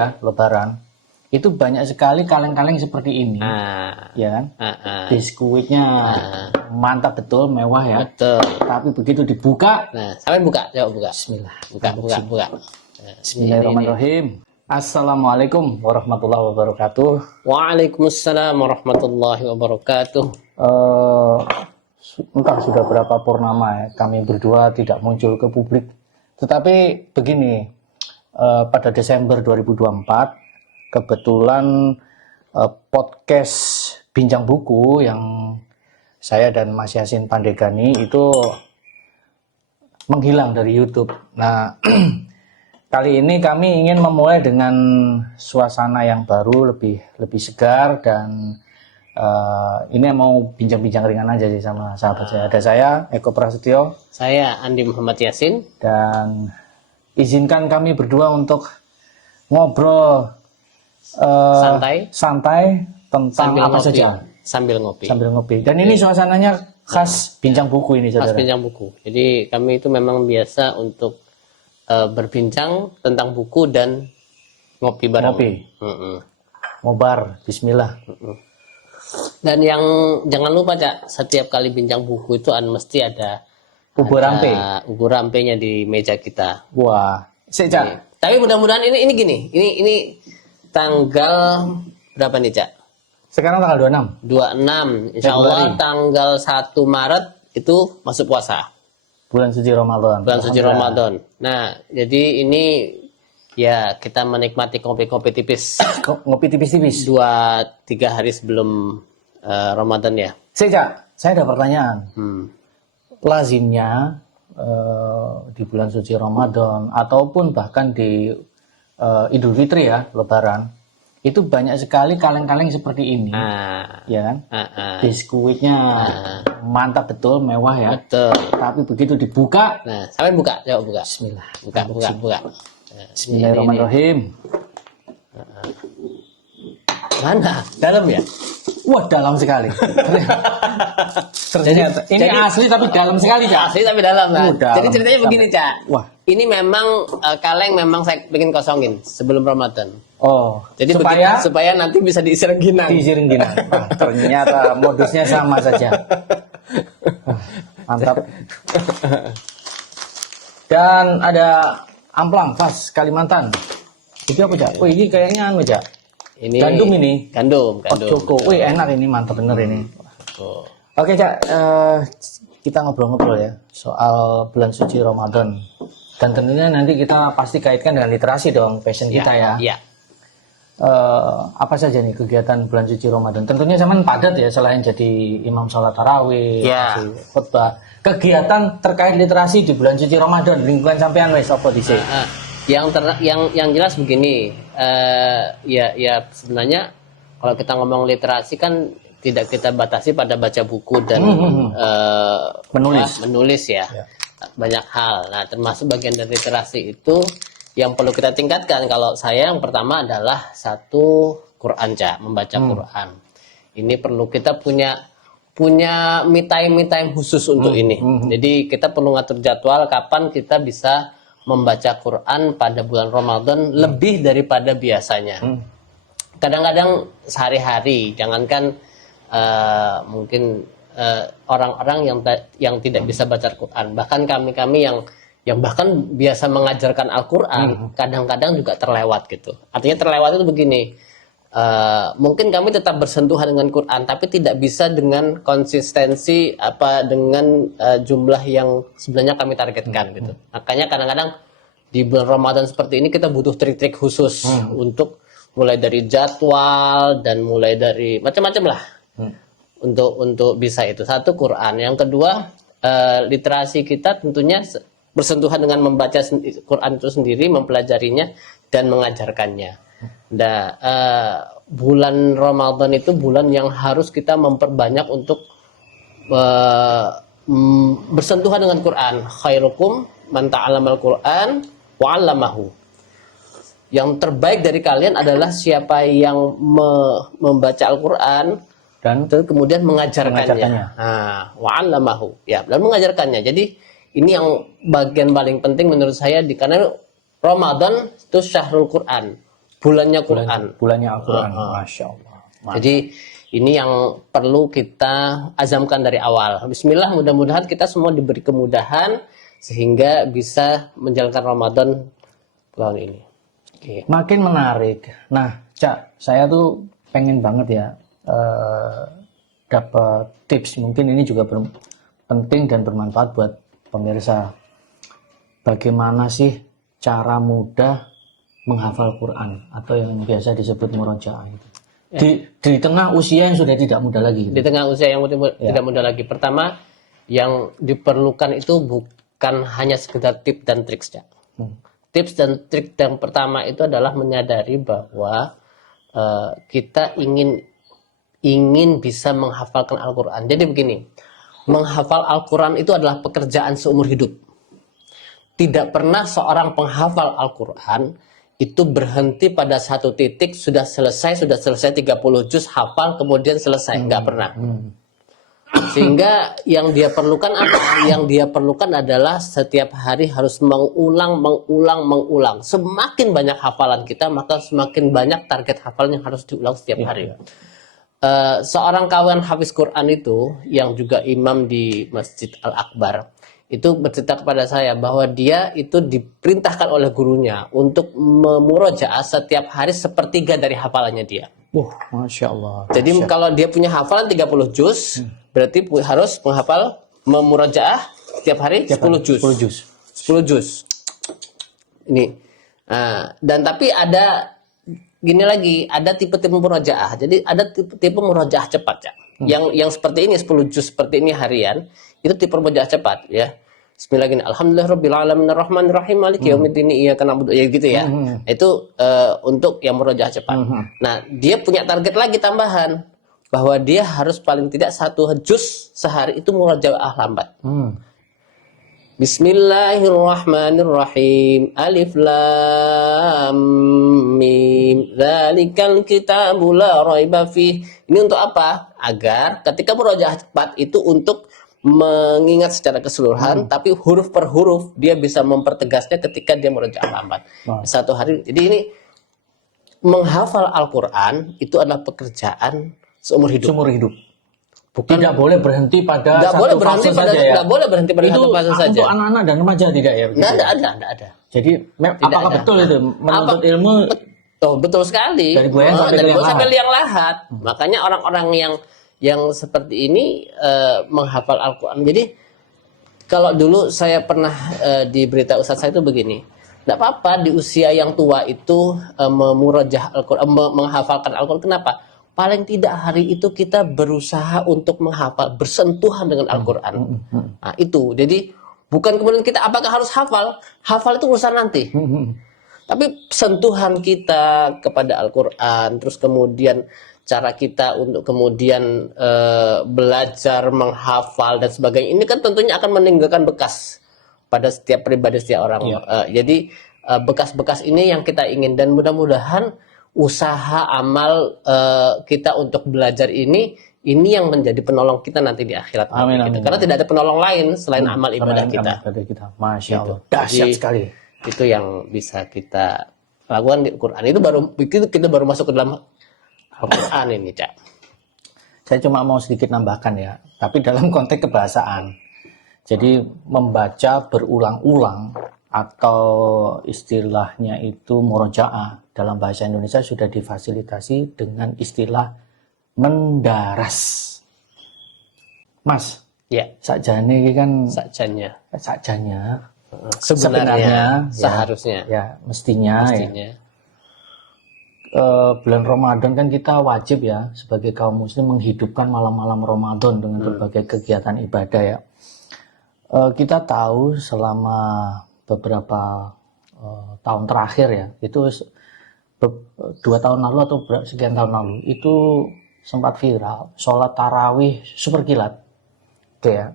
ya, Lebaran, itu banyak sekali kaleng-kaleng seperti ini, ya kan? Biskuitnya mantap betul, mewah ya. Betul. Tapi begitu dibuka, Nah, sampai buka, coba buka. Bismillah. Buka. Bismillahirrahmanirrahim. Assalamualaikum warahmatullahi wabarakatuh. Waalaikumsalam warahmatullahi wabarakatuh. Entah sudah berapa purnama ya, kami berdua tidak muncul ke publik. Tetapi begini, pada Desember 2024, kebetulan podcast Bincang Buku yang saya dan Mas Yasin Pandegani itu menghilang dari YouTube. Nah, kali ini kami ingin memulai dengan suasana yang baru, lebih segar, dan ini mau bincang-bincang ringan aja sih sama sahabat saya. Ada saya, Eko Prasetyo. Saya Andi Muhammad Yasin. Dan izinkan kami berdua untuk ngobrol santai tentang sambil apa ngopi. saja. Sambil ngopi. Dan ini suasananya khas Bincang Buku ini, saudara. Khas Bincang Buku. Jadi kami itu memang biasa untuk berbincang tentang buku dan ngopi bareng. Ngobar, bismillah. Dan yang jangan lupa, Cak, setiap kali bincang buku itu mesti ada Ubur rampe. Ubur rampenya di meja kita. Wah, Cak. Tapi mudah-mudahan ini gini. Ini tanggal berapa nih, Cak? Sekarang tanggal 26. 26. Insya Allah tanggal 1 Maret itu masuk puasa. Bulan suci Ramadan. Bulan suci Ramadan. Nah, jadi ini ya kita menikmati kopi-kopi tipis. Ngopi tipis-tipis. 2-3 hari sebelum Ramadan ya. Cak, saya ada pertanyaan. Lazimnya di bulan suci Ramadan ataupun bahkan di Idul Fitri ya, Lebaran, itu banyak sekali kaleng-kaleng seperti ini, ya kan? Biskuitnya mantap betul, mewah ya. Betul. Tapi begitu dibuka, nah, sampai buka, coba buka. Bismillah. Buka. Bismillahirrahmanirrahim. Mana? Dalam ya? Wah, dalam sekali. Ternyata ini asli tapi dalam sekali, Cak. Asli tapi dalam, kan? Jadi ceritanya begini, Cak. Wah. Ini memang kaleng memang saya bikin kosongin sebelum Ramadan. Oh, jadi supaya nanti bisa diisi rengginang. Wah, ternyata modusnya sama saja. Mantap. Dan ada amplang khas Kalimantan. Itu apa, Cak? Oh, ini kayaknya anu, Cak. Ini gandum ini. Gandum. Joko. Wih, enak ini, mantap bener ini. Oke, Cak. Kita ngobrol-ngobrol ya soal bulan suci Ramadan. Dan tentunya nanti kita pasti kaitkan dengan literasi dong, passion kita ya. Iya. Apa saja nih kegiatan bulan suci Ramadan? Tentunya zaman padat ya, selain jadi imam sholat tarawih, khutbah. Kegiatan terkait literasi di bulan suci Ramadan, lingkungan sampean wes apa dhisik? Yang jelas begini, ya sebenarnya kalau kita ngomong literasi kan tidak kita batasi pada baca buku dan menulis ya. Banyak hal. Nah, termasuk bagian dari literasi itu yang perlu kita tingkatkan. Kalau saya yang pertama adalah satu Quran, Cak, membaca Quran. Ini perlu kita punya me time khusus untuk ini. Jadi kita perlu ngatur jadwal kapan kita bisa membaca Quran pada bulan Ramadan lebih daripada biasanya. Kadang-kadang sehari-hari, jangankan mungkin orang-orang yang tidak bisa baca Al-Quran, bahkan kami yang bahkan biasa mengajarkan Al-Quran, kadang-kadang juga terlewat gitu. Artinya terlewat itu begini, mungkin kami tetap bersentuhan dengan Quran, tapi tidak bisa dengan konsistensi dengan jumlah yang sebenarnya kami targetkan gitu. Makanya kadang-kadang di bulan Ramadan seperti ini kita butuh trik-trik khusus untuk mulai dari jadwal dan mulai dari macam-macam lah. Untuk bisa itu. Satu Quran, yang kedua literasi kita tentunya bersentuhan dengan membaca Quran itu sendiri, mempelajarinya dan mengajarkannya. Nah, bulan Ramadan itu bulan yang harus kita memperbanyak untuk bersentuhan dengan Quran. Khairukum man ta'allamal Quran wa 'allamahu. Yang terbaik dari kalian adalah siapa yang membaca Al-Quran dan kemudian mengajarkannya. Wa'allamahu, ya, dan mengajarkannya. Jadi ini yang bagian paling penting menurut saya karena Ramadan itu syahrul Quran, bulannya Quran. Bulannya Al-Quran. Masya Allah. Jadi ini yang perlu kita azamkan dari awal. Bismillah, mudah-mudahan kita semua diberi kemudahan sehingga bisa menjalankan Ramadan tahun ini. Oke. Makin menarik. Nah, Cak, saya tuh pengen banget ya dapat tips. Mungkin ini juga penting dan bermanfaat buat pemirsa. Bagaimana sih cara mudah menghafal Quran atau yang biasa disebut murojaah itu? Di tengah usia yang sudah tidak muda lagi. Di tengah usia yang tidak muda lagi. Pertama, yang diperlukan itu bukan hanya sekedar tips dan trik, Cak. Tips dan trik yang pertama itu adalah menyadari bahwa kita ingin bisa menghafalkan Al-Quran. Jadi begini, menghafal Al-Quran itu adalah pekerjaan seumur hidup. Tidak pernah seorang penghafal Al-Quran itu berhenti pada satu titik, sudah selesai 30 juz hafal kemudian selesai, nggak pernah. Sehingga yang dia perlukan apa? Yang dia perlukan adalah setiap hari harus mengulang. Semakin banyak hafalan kita, maka semakin banyak target hafalan yang harus diulang setiap hari. Seorang kawan hafiz Quran itu, yang juga imam di Masjid Al-Akbar, itu bercerita kepada saya bahwa dia itu diperintahkan oleh gurunya untuk memurojaah setiap hari sepertiga dari hafalannya dia. Masya Allah. Jadi kalau dia punya hafalan 30 juz, berarti harus memurojaah setiap hari 10 juz. 10 juz. Ini. Dan tapi ada gini lagi, ada tipe-tipe murojaah. Jadi ada tipe murojaah cepat, ya. Yang seperti ini 10 juz seperti ini harian, itu tipe murojaah cepat, ya. Bismillahirrahmanirrahim. Alhamdulillahirabbil alamin arrahmanirrahim maliki yaumiddin iyyaka na'budu, ya gitu ya. Itu untuk yang murojaah cepat. Nah, dia punya target lagi tambahan bahwa dia harus paling tidak 1 juz sehari itu murojaah lambat. Bismillahirrahmanirrahim. Alif lam mim. Dzalikal kitabu la raiba fih. Ini untuk apa? Agar ketika murojaah cepat itu untuk mengingat secara keseluruhan, tapi huruf per huruf dia bisa mempertegasnya ketika dia murojaah lambat. Satu hari. Jadi ini menghafal Al-Quran itu adalah pekerjaan seumur hidup. Bukan, tidak boleh berhenti pada satu fase saja ya. Tidak boleh berhenti pada satu fase saja. Untuk anak-anak dan remaja tidak ya? Tidak ada. Jadi apakah betul itu menuntut ilmu? Betul sekali. Dari buaya sampai liang lahat. Makanya orang-orang yang seperti ini menghafal Al-Quran. Jadi kalau dulu saya pernah di berita ustadz saya itu begini, tidak apa-apa di usia yang tua itu memurajah Al-Quran, menghafalkan Al-Quran. Kenapa? Paling tidak hari itu kita berusaha untuk menghafal, bersentuhan dengan Al-Quran. Nah itu, jadi bukan kemudian kita apakah harus hafal itu urusan nanti. Tapi sentuhan kita kepada Al-Quran, terus kemudian cara kita untuk kemudian belajar menghafal dan sebagainya, ini kan tentunya akan meninggalkan bekas pada setiap pribadi, setiap orang. Jadi bekas-bekas ini yang kita ingin, dan mudah-mudahan usaha amal kita untuk belajar ini yang menjadi penolong kita nanti di akhirat. Amin. Karena tidak ada penolong lain selain amal ibadah kita. Masya Allah. Dahsyat sekali. Itu yang bisa kita lakukan di Quran. Itu kita baru masuk ke dalam Al-Quran ini, Cak. Saya cuma mau sedikit nambahkan ya, tapi dalam konteks kebahasaan. Jadi membaca berulang-ulang atau istilahnya itu murojaah dalam bahasa Indonesia sudah difasilitasi dengan istilah mendaras. Mas, ya, sakjane ini kan sakjanya sebenarnya seharusnya mestinya. Bulan Ramadan kan kita wajib ya sebagai kaum muslim menghidupkan malam-malam Ramadan dengan berbagai kegiatan ibadah ya. Kita tahu selama beberapa tahun terakhir ya, itu 2 tahun lalu atau sekian tahun lalu itu sempat viral sholat tarawih super kilat, oke ya.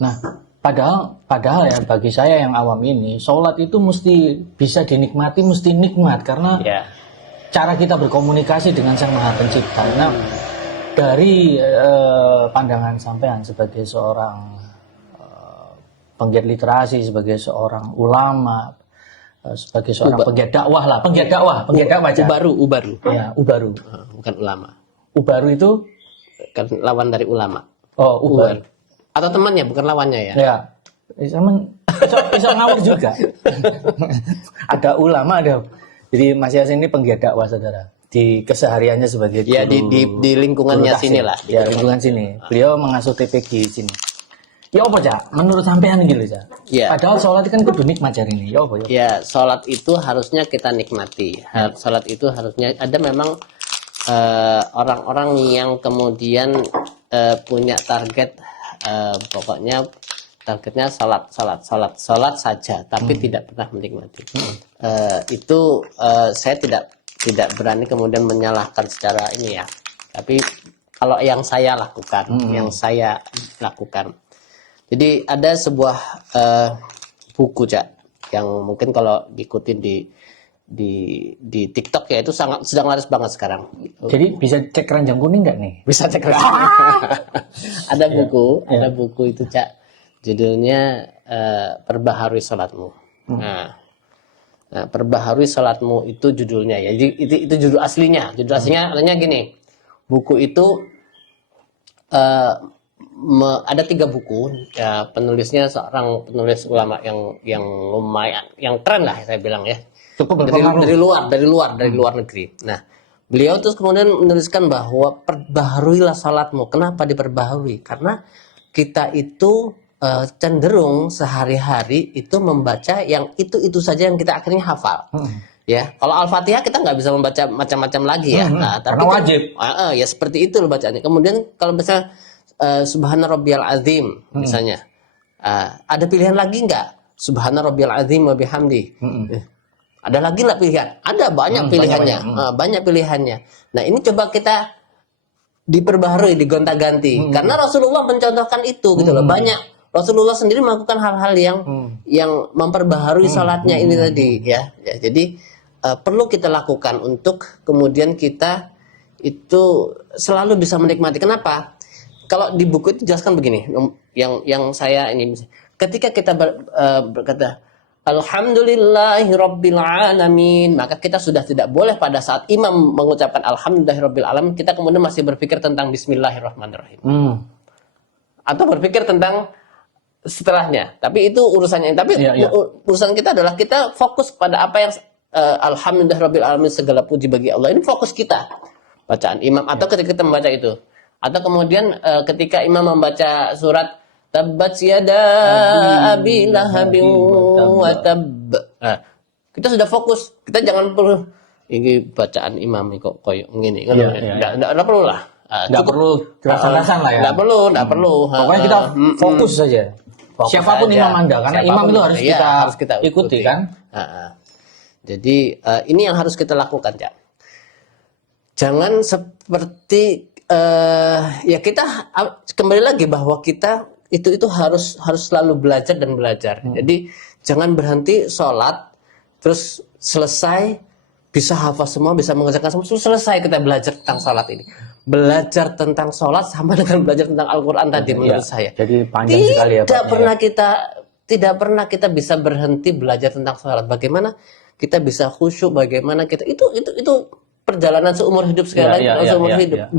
Nah padahal ya bagi saya yang awam ini sholat itu mesti bisa dinikmati, mesti nikmat karena cara kita berkomunikasi dengan Sang Maha Pencipta. Nah dari pandangan sampean sebagai seorang penggiat literasi, sebagai seorang ulama, sebagai seorang penggiat dakwah lah, penggiat dakwah aja. Ubaru. Ya, Ubaru. Bukan ulama. Ubaru itu Kan lawan dari ulama. oh, Ubaru. Atau temannya, bukan lawannya ya. Ya. Bisa ngawur juga. Ada ulama, ada. Jadi Mas Yasin ini penggiat dakwah, saudara. Di kesehariannya sebagai guru, Ya di lingkungannya guru sini lah. Ya, lingkungan sini. Beliau mengasuh TPG sini. Ya apa, Cak? Menurut sampean gitu, Cak. Ya. Padahal sholat kan kudu nikmat jari ini. Ya apa ya? Ya, sholat itu harusnya kita nikmati. Sholat itu harusnya ada memang orang-orang yang kemudian punya target, pokoknya targetnya sholat saja, tapi tidak pernah menikmati. Itu saya tidak berani kemudian menyalahkan secara ini ya. Tapi kalau yang saya lakukan, jadi ada sebuah buku, Cak, yang mungkin kalau diikutin di TikTok ya, itu sedang laris banget sekarang. Jadi bisa cek keranjang kuning nggak nih? Bisa cek ada buku itu, Cak, judulnya Perbaharui Sholatmu. Nah, Perbaharui Sholatmu itu judulnya ya. Jadi itu judul aslinya. Judul aslinya artinya gini. Buku itu ada 3 buku ya, penulisnya seorang penulis ulama yang lumayan, yang keren lah saya bilang ya, Cukup dari luar negeri. Nah, beliau terus kemudian menuliskan bahwa perbaharuilah salatmu. Kenapa diperbaharui? Karena kita itu cenderung sehari-hari itu membaca yang itu saja yang kita akhirnya hafal. Ya, kalau Al-Fatihah kita nggak bisa membaca macam-macam lagi ya. Nah, tapi karena wajib. Ya seperti itu loh bacaannya. Kemudian kalau misalnya Subhana Rabbiyal Azim misalnya, ada pilihan lagi nggak? Subhana Rabbiyal Azim wa bihamdi. Ada lagi lah pilihan. Ada banyak pilihannya. Banyak pilihannya. Nah, ini coba kita diperbaharui, digonta-ganti. Karena Rasulullah mencontohkan itu gitu loh. Banyak Rasulullah sendiri melakukan hal-hal yang memperbaharui salatnya ini tadi ya. Jadi perlu kita lakukan untuk kemudian kita itu selalu bisa menikmati. Kenapa? Kalau di buku itu jelaskan begini, yang saya ini, ketika kita berkata Alhamdulillahirabbil alamin, maka kita sudah tidak boleh pada saat imam mengucapkan Alhamdulillahirabbil alamin kita kemudian masih berpikir tentang Bismillahirrahmanirrahim. Atau berpikir tentang setelahnya. Tapi itu urusannya. Tapi urusan kita adalah kita fokus pada apa yang Alhamdulillahirabbil alamin, segala puji bagi Allah. Ini fokus kita. Bacaan imam atau ketika kita membaca itu. Atau kemudian ketika imam membaca surat Tabbat yada abi lahabin wa tabb. Nah, kita sudah fokus. Kita jangan perlu ini bacaan imam kok koyo ngene. Enggak perlu lah. Nggak perlu kerasa-rasan lah ya. Nggak perlu. Pokoknya kita fokus saja. Siapapun saja. imam Anda, karena imam itu harus kita ikuti kan. Jadi ini yang harus kita lakukan, Cak. Jangan seperti ya kita kembali lagi bahwa kita itu harus selalu belajar dan belajar. Jadi jangan berhenti sholat terus selesai bisa hafal semua, bisa mengerjakan semua, terus selesai kita belajar tentang sholat ini. Belajar tentang sholat sama dengan belajar tentang Al-Quran tadi menurut saya. Jadi panjang sekali ya. Tidak pernah kita bisa berhenti belajar tentang sholat. Bagaimana kita bisa khusyuk, bagaimana kita itu perjalanan seumur hidup sekali lagi, seumur hidup.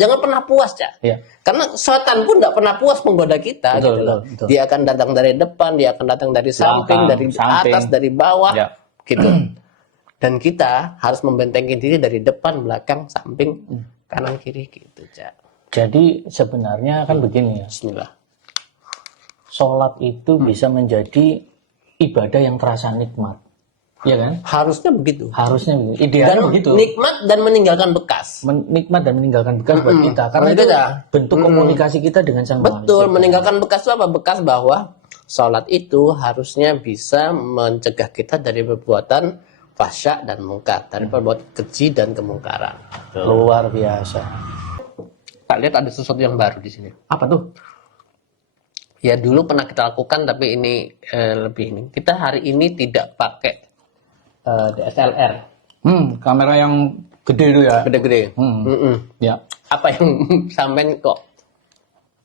Jangan pernah puas, Cak. Karena setan pun tidak pernah puas menggoda kita. Betul. Dia akan datang dari depan, dia akan datang dari samping, dari atas, dari bawah, gitu. Dan kita harus membentengi diri dari depan, belakang, samping, kanan, kiri, gitu, Cak. Jadi sebenarnya kan begini ya. Bismillah. Sholat itu bisa menjadi ibadah yang terasa nikmat. Iya kan? Harusnya begitu. Idealnya begitu. Nikmat dan meninggalkan bekas. Nikmat dan meninggalkan bekas buat kita. Karena itu bentuk komunikasi kita dengan Sang Maha. Betul. Meninggalkan bekas itu apa? Bekas bahwa sholat itu harusnya bisa mencegah kita dari perbuatan fahsya dan mungkar, dari perbuatan keji dan kemungkaran. Luar biasa. Tak lihat ada sesuatu yang baru di sini. Apa tuh? Ya dulu pernah kita lakukan, tapi ini lebih ini. Kita hari ini tidak pakai DSLR. Kamera yang gede itu ya. Gede-gede. Ya. Apa yang sampean kok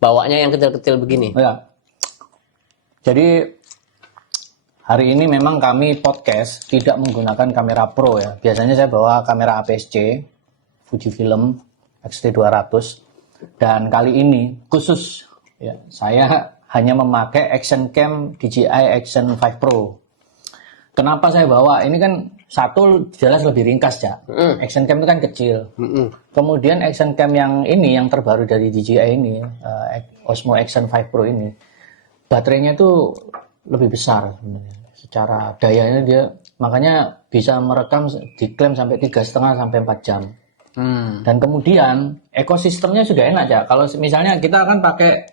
bawanya yang kecil-kecil begini? Ya. Jadi Hari ini memang kami podcast tidak menggunakan kamera pro ya. Biasanya saya bawa kamera APS-C Fujifilm X-T200 dan kali ini khusus ya saya hanya memakai Action Cam DJI Action 5 Pro. Kenapa saya bawa? Ini kan satu jelas lebih ringkas ya. Action Cam itu kan kecil. Kemudian Action Cam yang ini yang terbaru dari DJI ini Osmo Action 5 Pro ini baterainya itu lebih besar sebenarnya. Secara dayanya dia makanya bisa merekam diklaim sampai 3,5 sampai 4 jam. Dan kemudian ekosistemnya sudah enak ya. Kalau misalnya kita akan pakai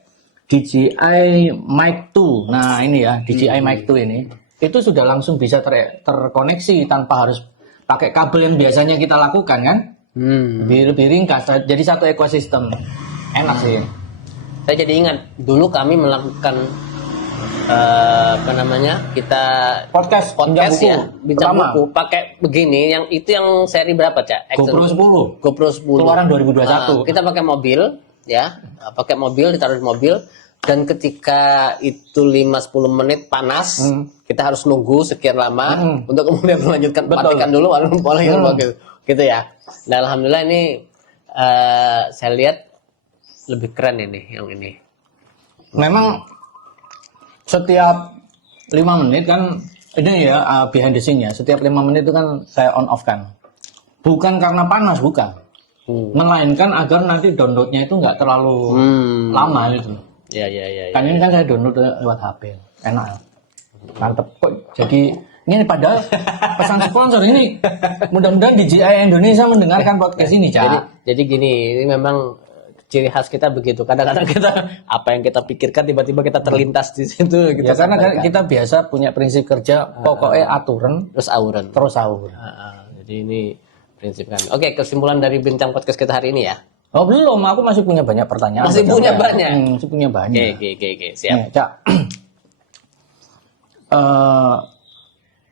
DJI Mic 2. Nah, ini ya, DJI Mic 2 ini itu sudah langsung bisa terkoneksi tanpa harus pakai kabel yang biasanya kita lakukan kan. Lebih ringkas. Jadi satu ekosistem. Enak sih. Saya jadi ingat dulu kami melakukan kita Podcast ya bincang buku pakai begini, yang itu yang seri berapa Cak? GoPro 10 keluaran 2021. Kita pakai mobil ya, pakai mobil, ditaruh di mobil, dan ketika itu 5-10 menit panas kita harus nunggu sekian lama untuk kemudian melanjutkan, matikan dulu baru boleh gitu ya. Dan alhamdulillah ini saya lihat lebih keren ini, yang ini memang setiap 5 menit kan ini ya behind the scene-nya. Setiap 5 menit itu kan saya on off kan. Bukan karena panas, bukan. Melainkan agar nanti downloadnya itu nggak terlalu lama gitu. Ya. Kan ini kan saya download lewat HP. Enak. Mantep kok. Jadi ini padahal pesan sponsor ini. Mudah-mudahan DJI Indonesia mendengarkan podcast ini, Cak. Jadi gini, ini memang ciri khas kita begitu. Kadang-kadang kita apa yang kita pikirkan tiba-tiba kita terlintas di situ. Ya karena kita biasa punya prinsip kerja pokoknya aturan terus auren. Jadi ini prinsip kan. Oke, kesimpulan dari bincang podcast kita hari ini ya. Oh belum, aku masih punya banyak pertanyaan. Masih punya banyak. Masih punya banyak. Oke, siap. Cak.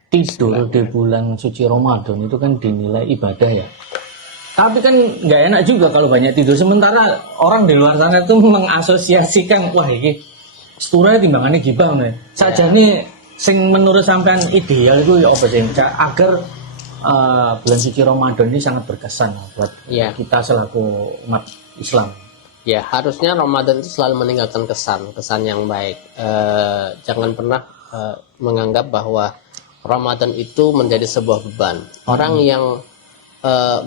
Tidur di bulan suci Ramadan itu kan dinilai ibadah ya. Tapi kan nggak enak juga kalau banyak tidur. Sementara orang di luar sana itu mengasosiasikan, wah ini seturanya timbangannya gibah nih. Saja nih, sing menurut sampean ideal itu ya apa sih? Agar bulan suci Ramadan ini sangat berkesan buat kita selaku umat Islam. Ya, harusnya Ramadan itu selalu meninggalkan kesan yang baik. Jangan pernah menganggap bahwa Ramadan itu menjadi sebuah beban. Orang yang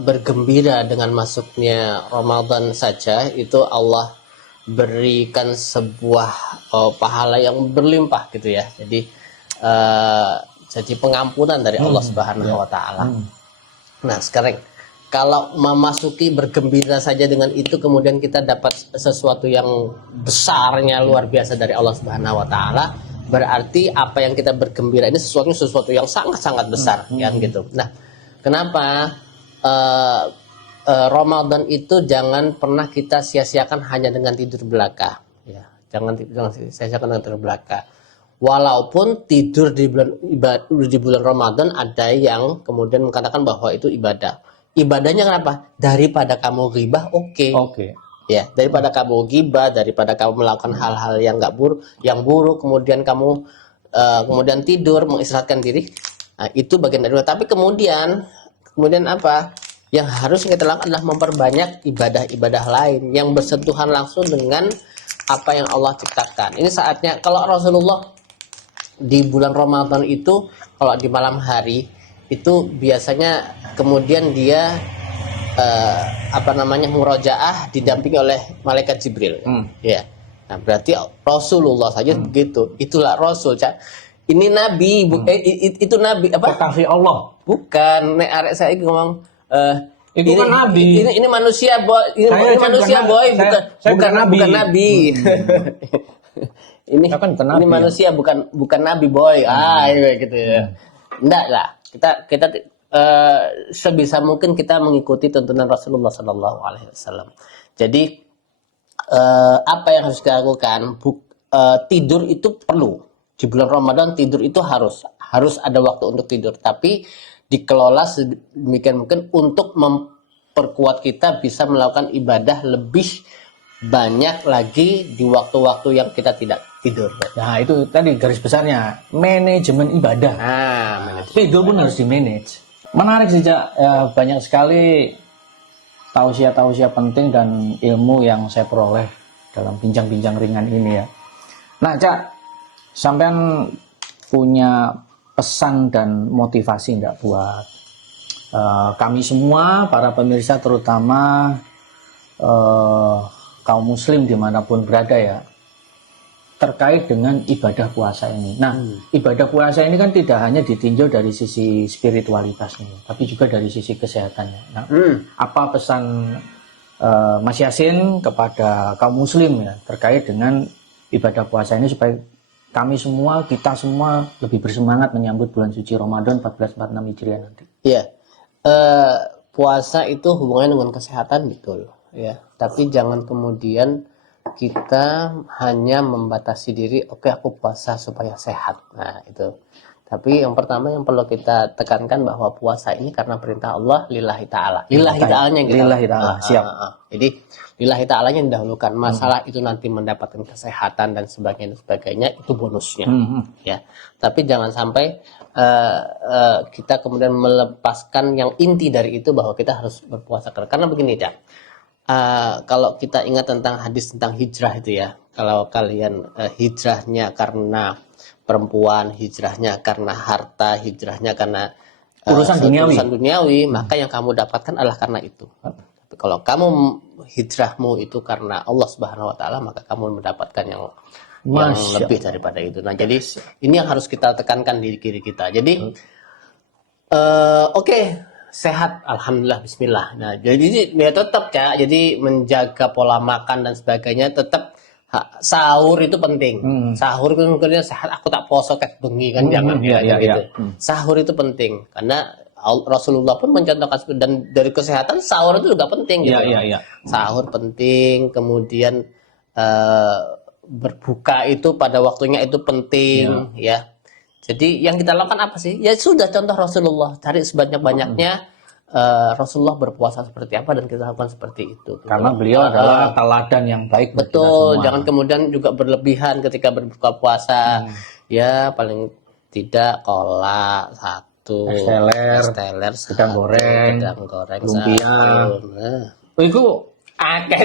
bergembira dengan masuknya Ramadan saja itu Allah berikan sebuah pahala yang berlimpah gitu ya. Jadi pengampunan dari Allah Subhanahu wa taala. Nah, sekarang kalau memasuki bergembira saja dengan itu kemudian kita dapat sesuatu yang besarnya luar biasa dari Allah Subhanahu wa taala, berarti apa yang kita bergembira ini sesuatu yang sangat-sangat besar kan gitu. Nah, kenapa Ramadan itu jangan pernah kita sia-siakan hanya dengan tidur belaka ya. Jangan sia-siakan dengan tidur belaka. Walaupun tidur di bulan Ramadan ada yang kemudian mengatakan bahwa itu ibadah. Ibadahnya kenapa? Daripada kamu ghibah, oke. Ya, daripada kamu ghibah, daripada kamu melakukan hal-hal yang buruk, kemudian kamu kemudian tidur mengistirahatkan diri. Nah, itu bagian dari. Tapi kemudian apa yang harus kita lakukan adalah memperbanyak ibadah-ibadah lain yang bersentuhan langsung dengan apa yang Allah ciptakan. Ini saatnya. Kalau Rasulullah di bulan Ramadan itu kalau di malam hari itu biasanya kemudian dia murojaah didampingi oleh malaikat Jibril. Ya. Nah, berarti Rasulullah saja begitu. Itulah Rasul, Cak. Ini nabi, itu nabi apa? Kekasih Allah. Bukan, nek arek saya ngomong itu kan nabi. Ini manusia, boy. Ini manusia, boy. Bukan nabi. Ini manusia, bukan nabi, boy. Gitu ya. Enggak lah. Kita sebisa mungkin kita mengikuti tuntunan Rasulullah Sallallahu Alaihi Wasallam. Jadi apa yang harus kita lakukan? Tidur itu perlu. Di bulan Ramadan tidur itu harus ada waktu untuk tidur, tapi dikelola sedemikian mungkin untuk memperkuat kita bisa melakukan ibadah lebih banyak lagi di waktu-waktu yang kita tidak tidur. Nah, itu tadi garis besarnya manajemen ibadah. Tidur pun harus di-manage. Menarik sih, Cak. Ya, banyak sekali tausiah-tausiah penting dan ilmu yang saya peroleh dalam bincang-bincang ringan ini ya. Nah, Cak, sampean punya pesan dan motivasi enggak buat kami semua, para pemirsa, terutama kaum muslim dimanapun berada ya, terkait dengan ibadah puasa ini. Nah, ibadah puasa ini kan tidak hanya ditinjau dari sisi spiritualitasnya, tapi juga dari sisi kesehatannya. Nah, apa pesan Mas Yasin kepada kaum muslim ya terkait dengan ibadah puasa ini supaya kami semua, kita semua lebih bersemangat menyambut bulan suci Ramadan 1446 Hijriah nanti? Iya, puasa itu hubungannya dengan kesehatan, betul ya. Tapi jangan kemudian kita hanya membatasi diri, oke, aku puasa supaya sehat. Nah, itu. Tapi yang pertama yang perlu kita tekankan bahwa puasa ini karena perintah Allah, lillahi ta'ala. Lillahi ta'alanya yang kita lillahi ta'ala, siap. Jadi lillahi ta'alanya yang didahulukan. Masalah itu nanti mendapatkan kesehatan dan sebagainya itu bonusnya. Ya. Tapi jangan sampai kita kemudian melepaskan yang inti dari itu bahwa kita harus berpuasa. Karena begini, Cak. Kalau kita ingat tentang hadis tentang hijrah itu ya, kalau kalian hijrahnya karena perempuan, hijrahnya karena harta, hijrahnya karena urusan duniawi, maka yang kamu dapatkan adalah karena itu. Tapi kalau kamu hijrahmu itu karena Allah Subhanahu Wa Taala, maka kamu mendapatkan yang lebih daripada itu. Nah, jadi ini yang harus kita tekankan di diri kita. Jadi oke. Sehat, alhamdulillah, bismillah. Nah, jadi ya tetap ya, jadi menjaga pola makan dan sebagainya tetap. Sahur itu penting. Sahur itu mungkin sehat, aku tak poso kayak bengi kan, jangan gitu. Sahur itu penting karena Rasulullah pun mencontohkan, dan dari kesehatan sahur itu juga penting gitu. Sahur penting, kemudian berbuka itu pada waktunya itu penting ya. Jadi yang kita lakukan apa sih? Ya sudah, contoh Rasulullah, cari sebanyak-banyaknya Rasulullah berpuasa seperti apa dan kita lakukan seperti itu. Karena beliau adalah teladan yang baik. Betul, jangan kemudian juga berlebihan ketika berbuka puasa. Ya paling tidak kolak satu, es teler satu, gedang goreng lumpia. Itu akeh.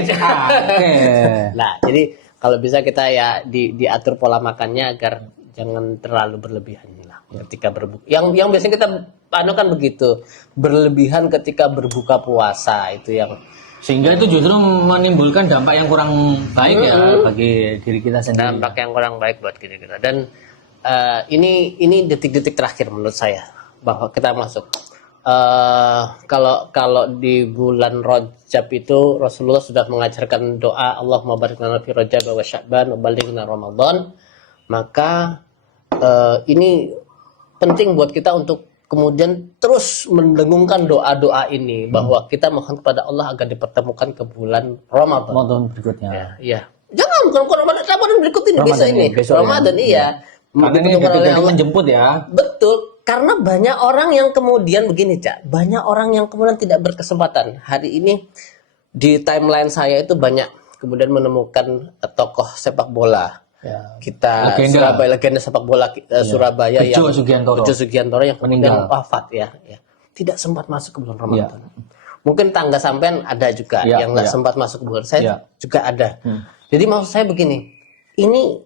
Nah, jadi kalau bisa kita ya diatur pola makannya agar jangan terlalu berlebihan lah ketika berbuka. Yang biasanya kita kan begitu, berlebihan ketika berbuka puasa itu yang sehingga itu justru menimbulkan dampak yang kurang baik ya bagi diri kita sendiri. Dampak yang kurang baik buat diri kita. Dan ini detik-detik terakhir menurut saya bahwa kita masuk. Kalau di bulan Rajab itu Rasulullah sudah mengajarkan doa Allahumma barik lana fi Rajab wa Sya'ban wa ballighna Ramadan. Maka ini penting buat kita untuk kemudian terus mendengungkan doa-doa ini bahwa kita mohon kepada Allah agar dipertemukan ke bulan Ramadan berikutnya. Ya. Jangan bukan Ramadan berikut ini, besok Ramadan ya. Karena ini Allah menjemput ya. Betul. Karena banyak orang yang kemudian begini, Cak. Banyak orang yang kemudian tidak berkesempatan. Hari ini di timeline saya itu banyak kemudian menemukan tokoh sepak bola. Ya, kita legenda sepak bola Surabaya Bejo Sugiantoro yang kemudian wafat ya. Tidak sempat masuk ke bulan Ramadan. Mungkin tangga sampean ada juga yang nggak sempat masuk ke bulan. Saya juga ada. Jadi maksud saya begini, ini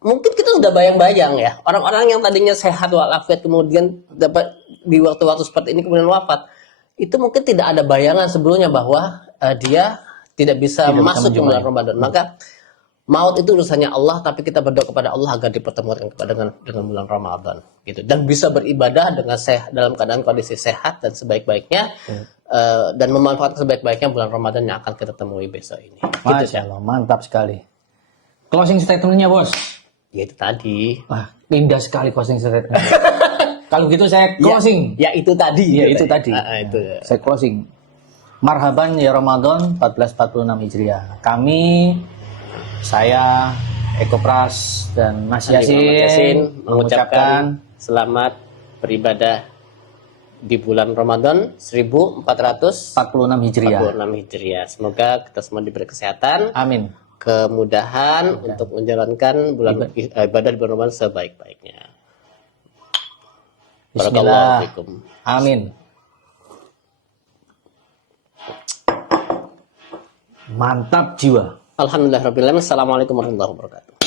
mungkin kita sudah bayang-bayang ya, orang-orang yang tadinya sehat walafiat kemudian dapat di waktu-waktu seperti ini kemudian wafat, itu mungkin tidak ada bayangan sebelumnya bahwa dia tidak bisa masuk ke bulan Ramadan. Maka maut itu urusannya Allah, tapi kita berdoa kepada Allah agar dipertemukan dengan bulan Ramadan gitu, dan bisa beribadah dengan sehat, dalam keadaan kondisi sehat dan sebaik-baiknya, dan memanfaatkan sebaik-baiknya bulan Ramadan yang akan kita temui besok ini. Masya Allah, mantap sekali. Closing statement-nya, Bos. Ya itu tadi. Wah, indah sekali closing statement. Kalau gitu saya closing. Ya itu tadi. Ya itu tadi. Itu. Saya closing. Marhaban ya Ramadan 1446 Hijriah. Kami, saya, Eko Pras dan Mas Yasin mengucapkan selamat beribadah di bulan Ramadan 1446 46 Hijriah. Hijriah. Semoga kita semua diberi kesehatan, Amin. kemudahan untuk menjalankan ibadah di bulan Ramadan sebaik-baiknya. Bismillah. Barakallahu fikum. Amin. Mantap jiwa. Alhamdulillahirabbil alamin. Assalamualaikum warahmatullahi wabarakatuh.